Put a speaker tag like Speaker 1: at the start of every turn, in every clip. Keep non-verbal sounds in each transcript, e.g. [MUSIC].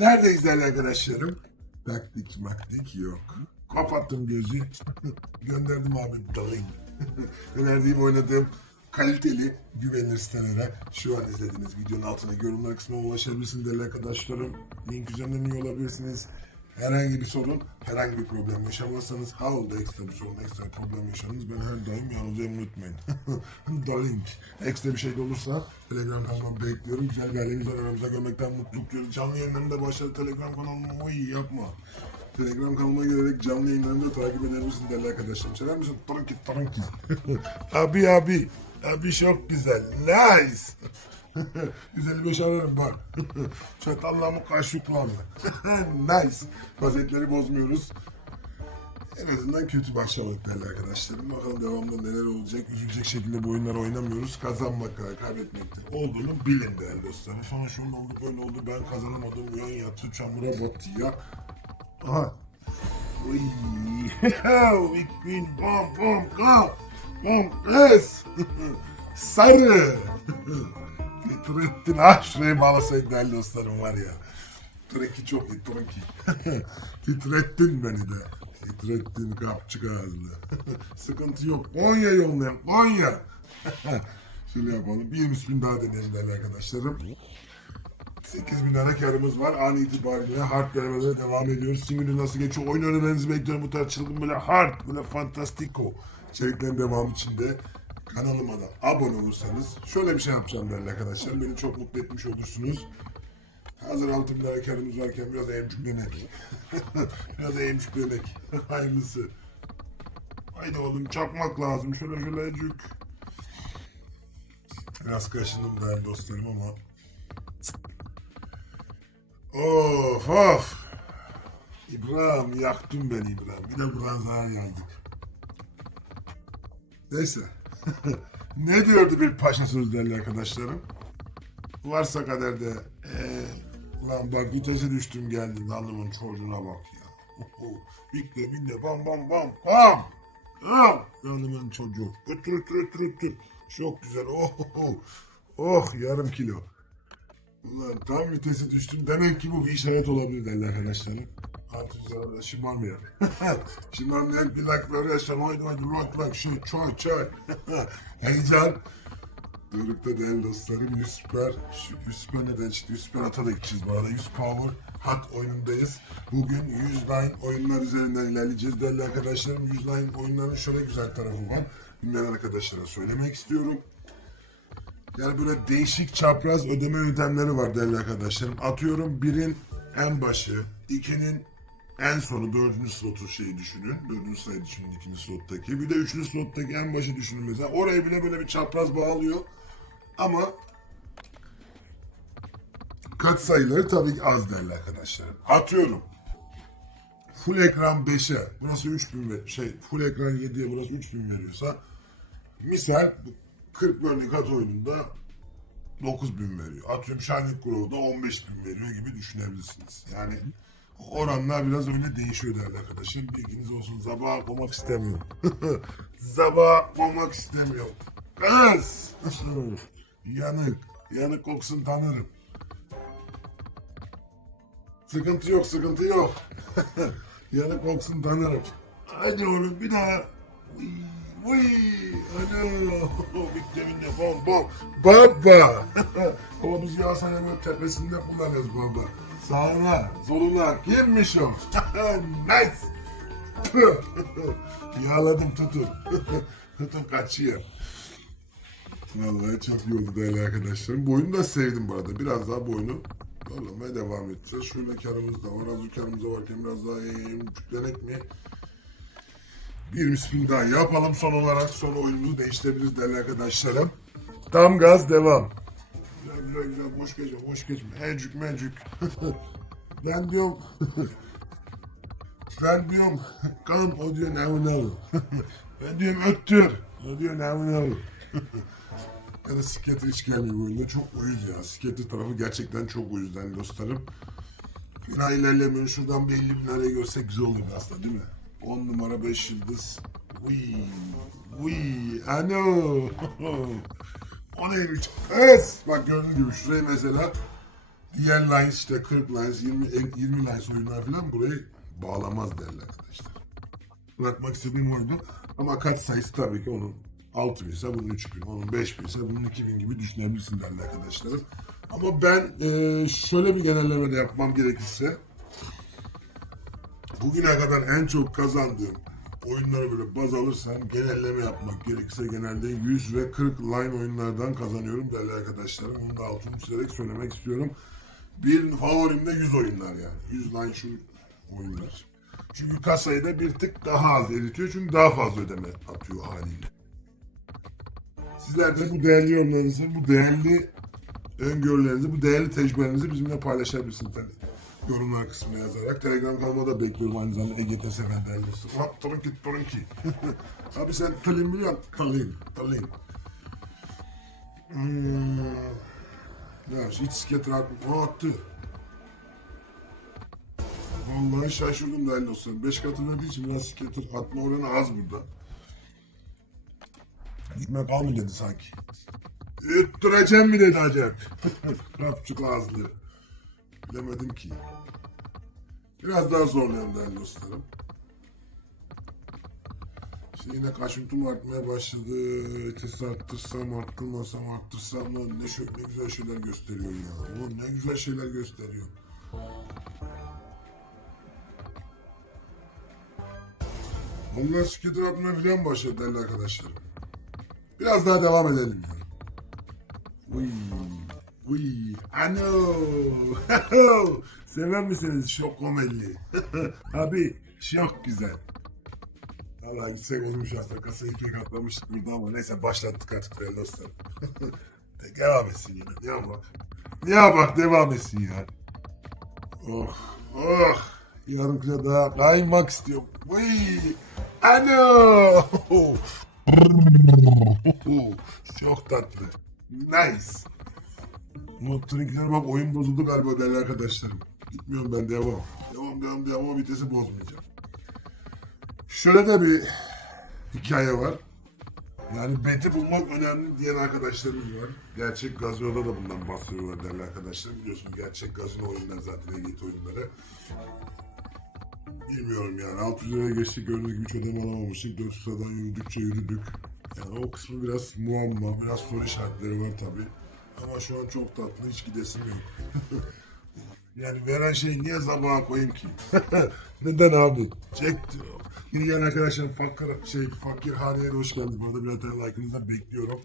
Speaker 1: Neredeyiz değerli arkadaşlarım? Taktik maktik yok. Kapattım gözü. [LAUGHS] Gönderdim abi dalayım. [LAUGHS] Önerdiğim oynadığım kaliteli güvenilir sitelere şu an izlediğiniz videonun altına yorumlar kısmına ulaşabilirsiniz değerli arkadaşlarım. Link üzerinden üye olabilirsiniz. Herhangi bir sorun, herhangi bir problem yaşamazsanız ha oldu ekstra bir sorun, ekstra bir problem yaşadınız ben her daim yanınızdayım unutmayın. [LAUGHS] da link. Ekstra bir şey de olursa Telegram kanalıma bekliyorum. Güzel bir ailemiz aramızda görmekten mutluluk duyuyoruz. Canlı yayınlarında başladı Telegram kanalıma. Oy yapma. Telegram kanalıma gelerek canlı yayınlarını da takip edebilirsin değerli arkadaşlarım. Sever misin? Tırınki tırınki. [LAUGHS] abi abi. Abi çok güzel. Nice. 155 ararım bak. Çatallamı kaşıklarla. [LAUGHS] nice. Vaziyetleri bozmuyoruz. En azından kötü başlamadık değerli arkadaşlarım. Bakalım devamında neler olacak. Üzülecek şekilde bu oyunları oynamıyoruz. Kazanmak kadar kaybetmekte olduğunu bilin değerli dostlarım. Sonra şunun oldu böyle oldu. Ben kazanamadım. Yan yattı. Çamura battı ya. Aha. Big [LAUGHS] Queen. Bom bom ka. Bom kız. [LAUGHS] Sarı. [LAUGHS] Titrettin. Ah şuraya bağlasaydı değerli dostlarım var ya. Treki çok iyi. Treki. [LAUGHS] Titrettin beni de. Titrettin kapçık ağızlı. [LAUGHS] Sıkıntı yok. Konya yollayalım. Konya. Şöyle yapalım. Bir müslüm daha deneyelim değerli arkadaşlarım. 8 bin tane karımız var. An itibariyle hard denemede devam ediyoruz. Şimdi nasıl geçiyor? Oyun öğrenmenizi bekliyorum. Bu tarz çılgın böyle hard, böyle fantastiko içeriklerin devamı içinde kanalıma da abone olursanız şöyle bir şey yapacağım değerli arkadaşlar. Beni çok mutlu etmiş olursunuz. Hazır altı bin varken biraz emcüklenek. [LAUGHS] biraz emcüklenek. Hayırlısı. [LAUGHS] Haydi oğlum çakmak lazım. Şöyle şöyle ecük. Biraz kaşındım değerli dostlarım ama Of of. İbrahim yaktın beni İbrahim. Bir de bronzaya geldik. Neyse. [LAUGHS] ne diyordu bir paşa söz değerli arkadaşlarım? Varsa kaderde ee, lan bak vitese düştüm geldim hanımın çocuğuna bak ya. Bikle binle bam bam bam bam. Bam. Hanımın çocuğu. Ötür ötür ötür ötür. Çok güzel. Oh, oh, oh. yarım kilo. Ulan tam vitesi düştüm. Demek ki bu bir işaret olabilir değerli arkadaşlarım. Artık şımarmayan [LAUGHS] bir like böyle yaşam. Haydi haydi like like şey çay çay. [LAUGHS] Heyecan. Doruk'ta değerli dostlarım 100 süper. Şu 100 süper neden çıktı? 100 süper ata da gideceğiz bu arada. 100 power hat oyunundayız. Bugün 100 line oyunlar üzerinden ilerleyeceğiz değerli arkadaşlarım. 100 line oyunların şöyle güzel tarafı var. Bilmeyen arkadaşlara söylemek istiyorum. Yani böyle değişik çapraz ödeme yöntemleri var değerli arkadaşlarım. Atıyorum birin en başı, ikinin en sonu dördüncü slotu şeyi düşünün. Dördüncü sayı düşünün ikinci slottaki. Bir de üçüncü slottaki en başı düşünün mesela. Oraya bile böyle bir çapraz bağlıyor. Ama kat sayıları tabii ki az değerli arkadaşlarım. Atıyorum. Full ekran 5'e, burası 3000 ve şey full ekran 7'ye burası 3000 veriyorsa misal bu 40 bölü kat oyununda 9000 veriyor. Atıyorum Shining Grove'da 15000 veriyor gibi düşünebilirsiniz. Yani oranlar biraz öyle değişiyor değerli arkadaşım. Bilginiz olsun. Zabağ olmak istemiyorum. [LAUGHS] Zabağ olmak istemiyorum. Kız! [LAUGHS] Yanık. Yanık koksun tanırım. Sıkıntı yok, sıkıntı yok. [LAUGHS] Yanık koksun tanırım. Hadi oğlum bir daha. Uy, ano. Bitleminde bom bom. Baba. o [LAUGHS] biz böyle tepesinde kullanıyoruz baba. Sağına, soluna kimmiş o? [LAUGHS] nice. [LAUGHS] Yağladım tutun. tutun kaçıyor. Vallahi çok iyi oldu değerli arkadaşlarım. Bu oyunu da sevdim bu arada. Biraz daha bu oyunu zorlamaya devam edeceğiz. Şöyle karımız da var. Hazır karımız da varken biraz daha yüklenek mi? Bir müslüm daha yapalım son olarak. Sonra oyunumuzu değiştirebiliriz değerli arkadaşlarım. Tam gaz devam. Güzel güzel güzel. Boş geçme boş geçme. Ecük mecük. [LAUGHS] ben diyorum... [LAUGHS] ben diyorum... Kan o diyor ne ne Ben diyorum öttür. O diyor ne ne ya da sikletri hiç gelmiyor bu oyunda. Çok uyuz ya. Sikletri tarafı gerçekten çok uyuz değerli dostlarım. Fena ilerlemiyor. Şuradan bir 50 bin liraya görsek güzel olur aslında değil mi? 10 numara 5 yıldız. Uy, uy, ano. [LAUGHS] o neymiş? Evet, bak gördüğün gibi şurayı mesela diğer lines işte 40 lines, 20, 20 lines oyunlar falan burayı bağlamaz derler arkadaşlar. Bırakmak istediğim oydu. Ama kaç sayısı tabii ki onun 6 bin ise bunun 3 bin, onun 5 bin ise bunun 2 bin gibi düşünebilirsin derler arkadaşlarım. Ama ben eee, şöyle bir genelleme de yapmam gerekirse bugüne kadar en çok kazandığım oyunları böyle baz alırsam genelleme yapmak gerekirse genelde 100 ve 40 line oyunlardan kazanıyorum değerli arkadaşlarım. Bunu da altını çizerek söylemek istiyorum. Bir favorim de 100 oyunlar yani. 100 line şu oyunlar. Çünkü kasayı da bir tık daha az eritiyor çünkü daha fazla ödeme atıyor haliyle. Sizler de bu değerli yorumlarınızı, bu değerli öngörülerinizi, bu değerli tecrübelerinizi bizimle paylaşabilirsiniz. Tabii. Yorumlar kısmına yazarak. Telegram kanalıma da bekliyorum aynı zamanda EGT seven değerli dostum. Ha, Torunki, Torunki. [LAUGHS] Abi sen Tallinn biliyor musun? Tallinn, Tallinn. Hmm. Yapmış? Hiç skater attı. O attı. Vallahi şaşırdım değerli dostum. Beş katı verdiği için biraz skater atma oranı az burada. Gitmek al mı dedi sanki. Yutturacağım mi dedi acaba? [LAUGHS] Rapçık ağızlı. Bilemedim ki. Biraz daha zorlayalım değerli dostlarım. Şimdi yine kaşıntım artmaya başladı. Vitesi arttırsam, arttırmasam, arttırsam lan ne, şö- ne güzel şeyler gösteriyor ya. Ulan ne güzel şeyler gösteriyor. Onlar skitter atmaya falan başladı değerli arkadaşlarım. Biraz daha devam edelim. Uy, uy, ano. Sever misiniz şok komedi? [LAUGHS] Abi şok güzel. Vallahi gitsek olmuş aslında. Kasayı ikiye katlamıştık burada ama neyse başlattık artık değerli dostlarım. [LAUGHS] devam etsin yine. Ne yapak? Ne yapak devam etsin ya. Oh, oh. Yarım kilo daha kaymak istiyorum. Uy, ano. [LAUGHS] Çok tatlı. Nice. Motorikler bak oyun bozuldu galiba değerli arkadaşlarım. Gitmiyorum ben devam. Devam devam devam ama vitesi bozmayacağım. Şöyle de bir hikaye var. Yani beti bulmak önemli diyen arkadaşlarımız var. Gerçek gazinoda da bundan bahsediyorlar değerli arkadaşlar. Biliyorsunuz gerçek gazino oyunlar zaten EGT oyunları. Bilmiyorum yani 600 liraya geçtik gördüğünüz gibi hiç ödeme alamamıştık. 400 liradan yürüdükçe yürüdük. Yani o kısmı biraz muamma, biraz soru işaretleri var tabi. Ama şu an çok tatlı, hiç gidesim yok. [LAUGHS] yani veren şeyi niye sabaha koyayım ki? [LAUGHS] Neden abi? Çek diyor. Yeni gelen arkadaşlar fakir, şey, fakir haneye hoş geldiniz. Bu arada birer tane like'ınızı bekliyorum.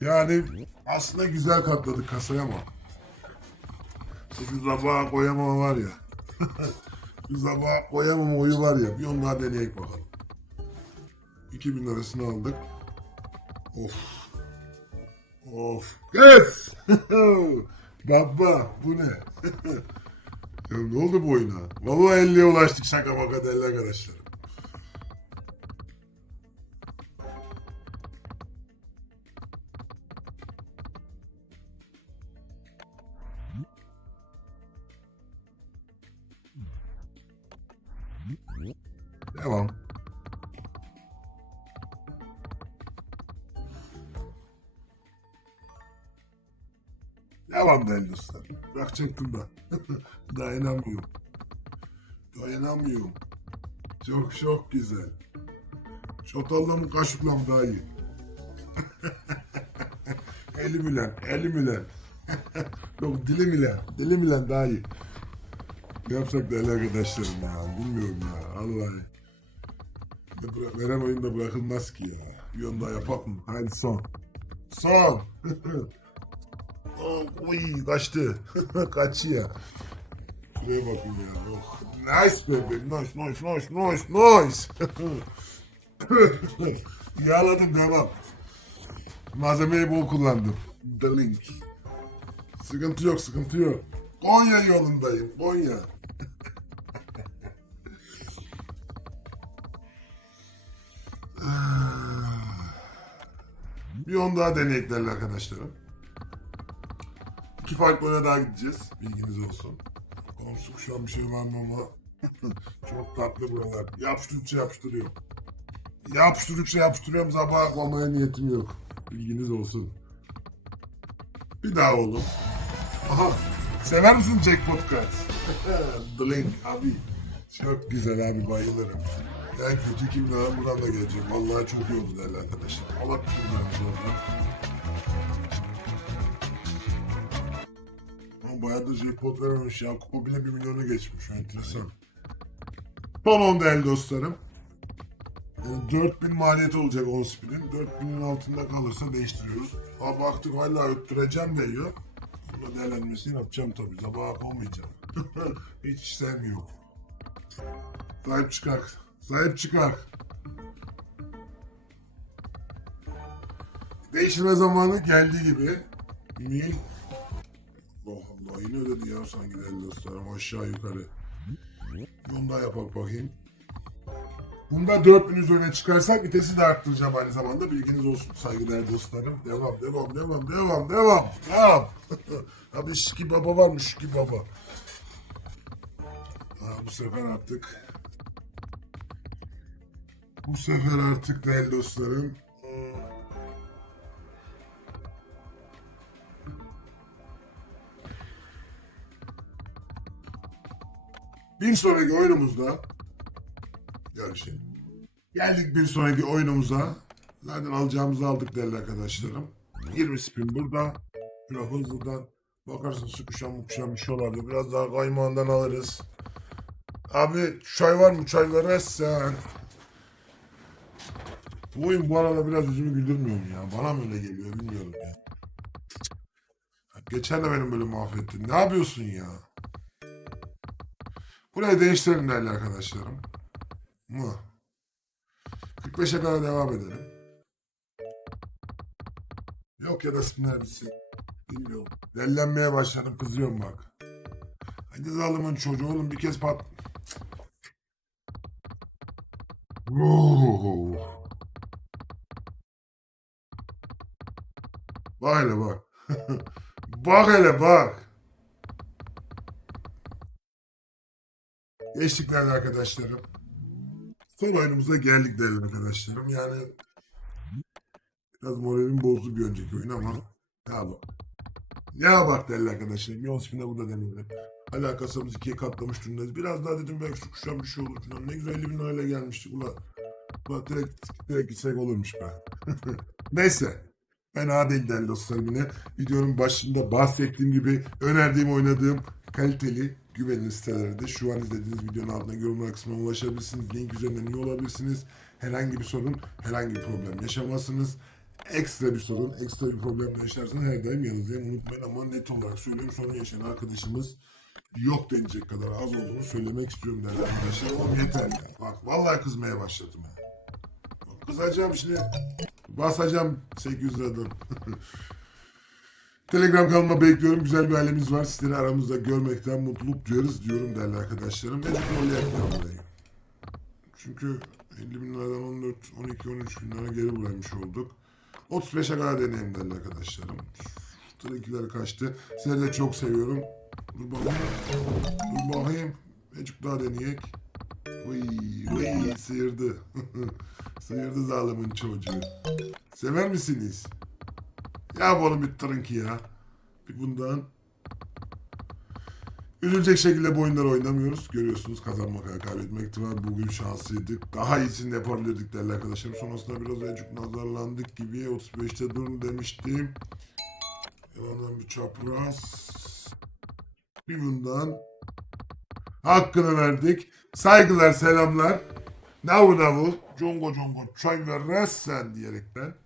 Speaker 1: Yani aslında güzel katladık kasaya ama. Şu sabaha koyamama var ya. [LAUGHS] Şu sabaha koyamama oyu var ya. Bir onu daha deneyek bakalım. 2000 lirasını aldık. Of. Of. Kız! [LAUGHS] Baba bu ne? [LAUGHS] ya ne oldu bu oyuna? Vallahi 50'ye ulaştık şaka maka değerli arkadaşlar. Devam. Değerli dostlar. Bırakacaktım da. [LAUGHS] Dayanamıyorum. Dayanamıyorum. Çok çok güzel. Çatalla mı kaşıkla mı daha iyi? [LAUGHS] elim ile, elim ile. [LAUGHS] Yok dilim ile, dilim ile daha iyi. Ne yapsak değerli arkadaşlarım ya, bilmiyorum ya, Allah'ı. Bıra- Veren oyunda bırakılmaz ki ya. Bir daha yapak mı? Hadi son. Son. Uy, kaçtı. [LAUGHS] Kaçıyor. Şuraya bakayım ya. Oh. Nice bebeğim. Nice, nice, nice, nice, nice. [LAUGHS] Yağladım devam. Malzemeyi bol kullandım. The link. Sıkıntı yok, sıkıntı yok. Konya yolundayım, Konya. [LAUGHS] Bir on daha deneyeklerle arkadaşlarım. İki farklı oyuna daha gideceğiz. Bilginiz olsun. Komşuk şu an bir şey var mı ama [LAUGHS] çok tatlı buralar. Yapıştırdıkça yapıştırıyor. Yapıştırdıkça yapıştırıyorum. Sabaha kalmaya niyetim yok. Bilginiz olsun. Bir daha oğlum. Aha. Sever misin Jackpot Cards? [LAUGHS] Blink abi. Çok güzel abi bayılırım. Yani kötü kimler buradan da gelecek. Vallahi çok iyi oldu değerli arkadaşlar. Allah bütün oldu. Ama bayağı da jackpot vermemiş ya. Kupa bile bir milyonu geçmiş. Enteresan. Son 10 değerli dostlarım. Yani 4000 maliyeti olacak 10 spinin. 4000'in altında kalırsa değiştiriyoruz. Ha baktık hala öttüreceğim diyor. Bununla değerlenmesini yapacağım tabii. Sabah yapamayacağım. [LAUGHS] Hiç sevmiyorum. Sahip çıkar. Sahip çıkar. Değiştirme zamanı geldi gibi. Mil. Yine ödedi ya sanki değerli dostlarım aşağı yukarı. Bunu da yapak bakayım. Bunda 4000 üzerine çıkarsak vitesi de arttıracağım aynı zamanda. Bilginiz olsun saygıdeğer dostlarım. Devam, devam, devam, devam, devam. Devam. [LAUGHS] Abi şiki baba varmış şiki baba. Ha, bu sefer artık bu sefer artık değerli dostlarım bir sonraki oyunumuzda şey. Geldik bir sonraki oyunumuza. Zaten alacağımızı aldık değerli arkadaşlarım. 20 spin burada. Biraz hızlıdan. Bakarsın sıkışan mukuşan bir şey olabilir. Biraz daha kaymağından alırız. Abi çay var mı? Çay verezsen. Bu oyun bu arada biraz yüzümü güldürmüyor mu ya? Bana mı öyle geliyor bilmiyorum ya. Geçen de benim böyle mahvettin. Ne yapıyorsun ya? Burayı değiştirelim değerli arkadaşlarım mı? 45'e kadar devam edelim. Yok ya da bitsin. Bilmiyorum. Dellenmeye başladım kızıyorum bak. Hadi zalimin çocuğu oğlum bir kez pat. Oo. [LAUGHS] Bak hele bak. bak hele bak. Geçtik değerli arkadaşlarım. Son oyunumuza geldik değerli arkadaşlarım. Yani biraz moralim bozdu bir önceki oyun ama ya bak. Ya bak değerli arkadaşlarım. Yon spin'e burada deneyelim. Alakasımız ikiye katlamış durumdayız. Biraz daha dedim belki şu kuşan bir şey olur falan. Ne güzel 50 bin lirayla gelmiştik. Ulan, ulan direkt, direkt gitsek olurmuş be. [LAUGHS] Neyse. Fena değil değerli dostlarım yine. Videonun başında bahsettiğim gibi önerdiğim oynadığım kaliteli güvenilir sitelerde şu an izlediğiniz videonun altına yorumlar kısmına ulaşabilirsiniz. Link üzerinden üye olabilirsiniz. Herhangi bir sorun, herhangi bir problem yaşamazsınız. Ekstra bir sorun, ekstra bir problem yaşarsanız her daim yanınızdayım. Unutmayın ama net olarak söylüyorum sorun yaşayan arkadaşımız yok denecek kadar az olduğunu söylemek istiyorum değerli arkadaşlar. Oğlum yeter ya. Bak vallahi kızmaya başladım ya. Kızacağım şimdi. Basacağım 800 liradan. [LAUGHS] Telegram kanalıma bekliyorum. Güzel bir ailemiz var. Sizleri aramızda görmekten mutluluk duyarız diyorum değerli arkadaşlarım. Mecbur oraya yapacağım Çünkü 50 bin liradan 14, 12, 13 bin lira geri bırakmış olduk. 35'e kadar deneyim değerli arkadaşlarım. Şuradakiler kaçtı. Sizleri de çok seviyorum. Dur bakayım. Dur bakayım. Azıcık daha deneyek. Uy, uy, sıyırdı. [LAUGHS] sıyırdı zalimin çocuğu. Sever misiniz? Ya oğlum bir tırınki ya. Bir bundan. Üzülecek şekilde bu oyunları oynamıyoruz. Görüyorsunuz kazanmak veya kaybetmek var. Bugün şanslıydık. Daha iyisini yapabilirdik değerli arkadaşlarım. Sonrasında biraz azıcık nazarlandık gibi. 35'te durun demiştim. Yalandan bir çapraz. Bir bundan. Hakkını verdik. Saygılar, selamlar. Navu navu. Congo congo çay ver sen diyerekten.